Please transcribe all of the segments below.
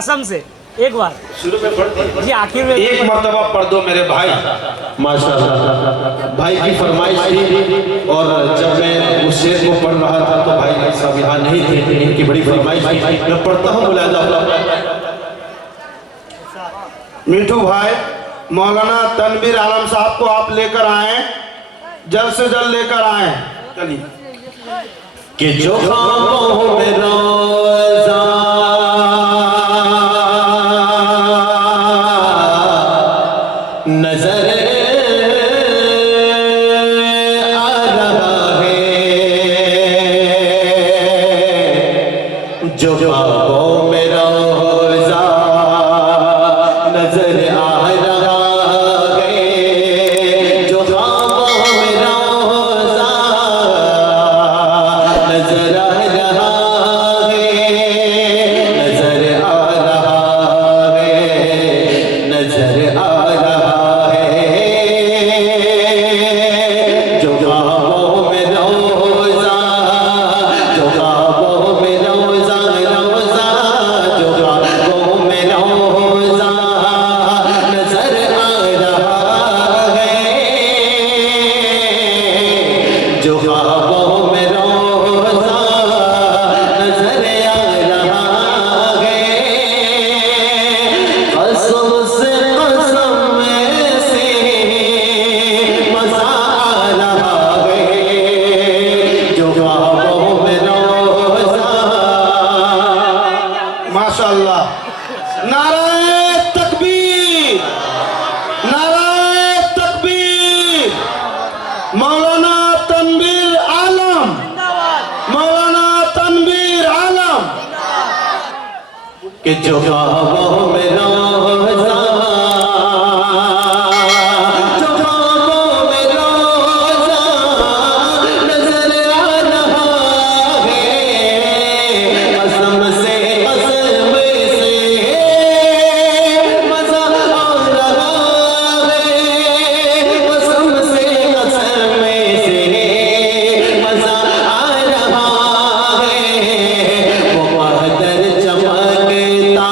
कसम से एक बार शुरू में पढ़ दो जी, आखिर में एक मर्तबा पढ़ दो मेरे भाई। माशाल्लाह भाई की फरमाइश थी, और जब मैं उस शेर को पढ़ रहा था तो भाई साहब यहाँ नहीं थे, इनकी बड़ी फरमाइश थी, मैं पढ़ता हूँ। मुलाजा मिठू भाई मौलाना तनवीर आलम साहब को आप लेकर आए, जल्द से जल्द लेकर आए। चलिए कि जो ख्वाबों में रोज़ा नजर आ रहा है, जो ख्वाबों में रोज़ा नजर आ रहा है, जो ख्वाबों में रोज़ा नजर आ रहा है, नजर आ रहा है, नजर आ रहा है, जो ख्वाबों में रोज़ा, जो ख्वाबों में रोज़ा, रोज़ा जो ख्वाबों में रोज़ा नजर आ रहा है, जो ख्वाबों में रोज़ा नजर आ रहा है, कसम से कसम से मज़ा आ रहा है, जो ख्वाबों में रोज़ा। माशाअल्लाह, नाराए तकबीर, नाराए तकबीर। मौलाना तनवीर आलम, मौलाना तनवीर आलम के जो ख्वाबों में रोज़ा, जो ख्वाबों में रोज़ा नजर आ रहा है, कसम से मज़ा आ रहा है, कसम से मज़ा आ रहा है, वो बहदर चमकता,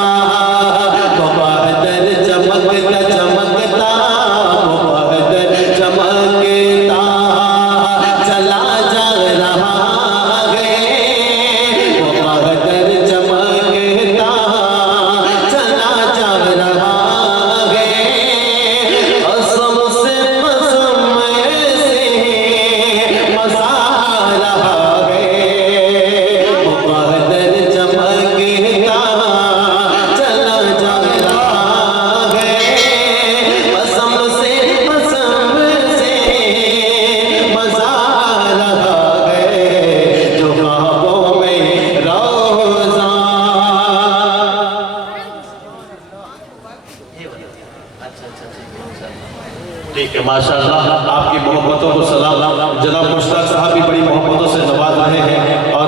वो बहदर चमकता चमकता, वो बहदर चमकता चला जा रहा है, वो बहदर चमकता चला जा रहा है, कसम से मज़ा आ रहा है, वो बहदर चमकता चला जा रहा है, कसम से मज़ा आ रहा है, जो ख्वाबों में रोज़ा। ठीक है, माशाअल्लाह आपकी मोहब्बतों को सलाम। जनाब मुश्ताक साहब भी बड़ी मोहब्बतों से नवाज रहे हैं, और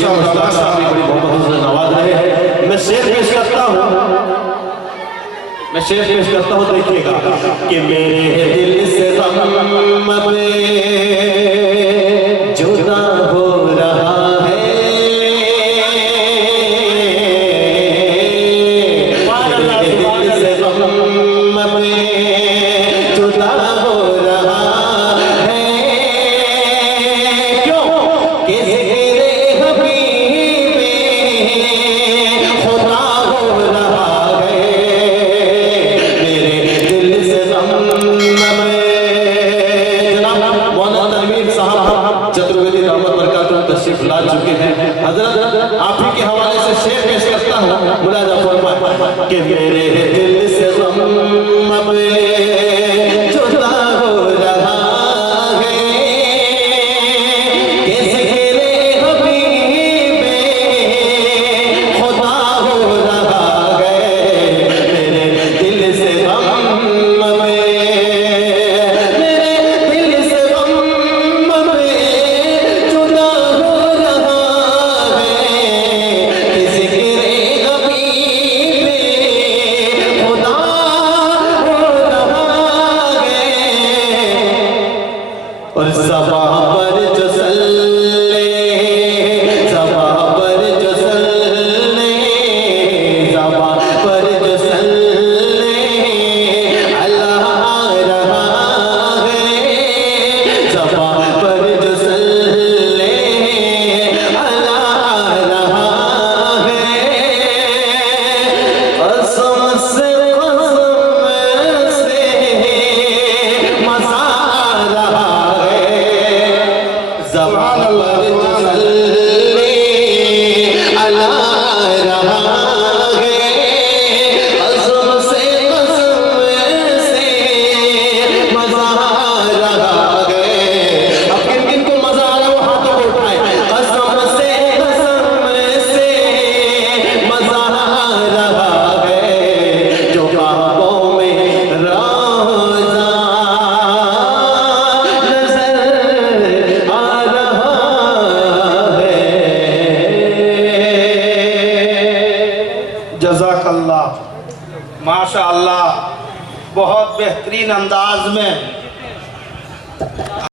ये मुश्ताक साहब भी बड़ी मोहब्बतों से नवाज रहे हैं। मैं शेर पेश करता हूँ, मैं शेर पेश करता हूँ, देखिएगा कि मेरे दिल से गम पे जुदा हो रहा है, मेरे दिल से गम पे जुदा हो रहा है, क्यों कि ज़िक्र हबीबे खुदा हो रहा है, मेरे दिल से गम में। जनाब मौलाना तनवीर साहब चतुर्वेदी रहमत बरकातुहू तशरीफ ला चुके हैं। हजरत आप ही के हवाले से शेर पेश करता हूँ, मुलाजा फरमाएं कि मेरे दिल से गम में जुदा हो रहा है, कि ज़िक्र हबीबे खुदा हो रहा है, मेरे दिल से गम में, मेरे दिल से गम में जुदा हो रहा है, कि ज़िक्र हबीबे खुदा हो रहा माशाअल्लाह बहुत बेहतरीन अंदाज में